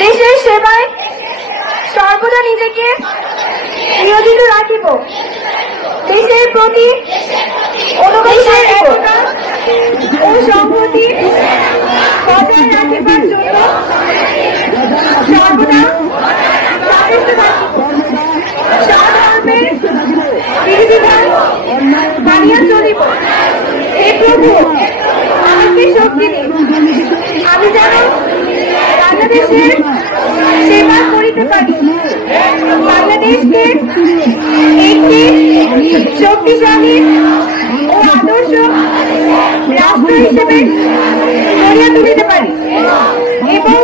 দেশের সেবায় সর্বদা নিজেকে নিয়োজিত রাখিব। দেশের প্রতি অনুবেশের একতা ও সংহতি বজায় রাখিবার জন্য সর্বদা প্রয়াসরত থাকিব। সধর্মের বিধিবিধান মানিয়া চলিব। হে প্রভু, আমাকে শক্তি দিন, আমি যেন বাংলাদেশের সেবা করিতে পারি, বাংলাদেশকে একটি শক্তিশালী ও আদর্শ রাষ্ট্র হিসেবে গড়িয়া তুলিতে পারি এবং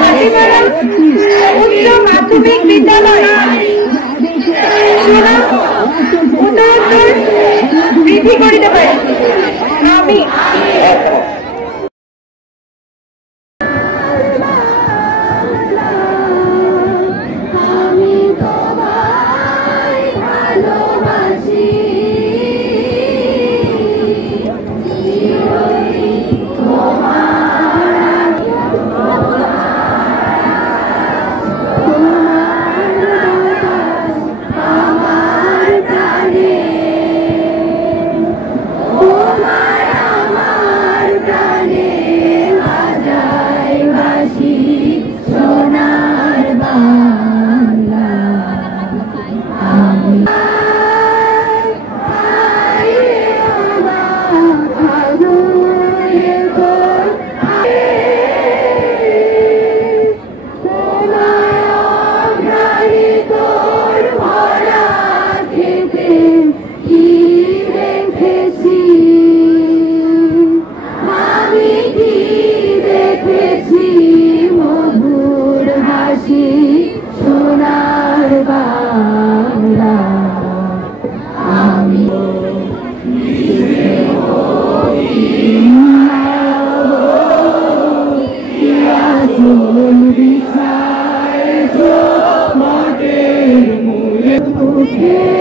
হাতিমারা উচ্চ মাধ্যমিক বিদ্যালয় সুনাম উত্তরোত্তর বৃদ্ধি করিতে পারি। আমি Okay.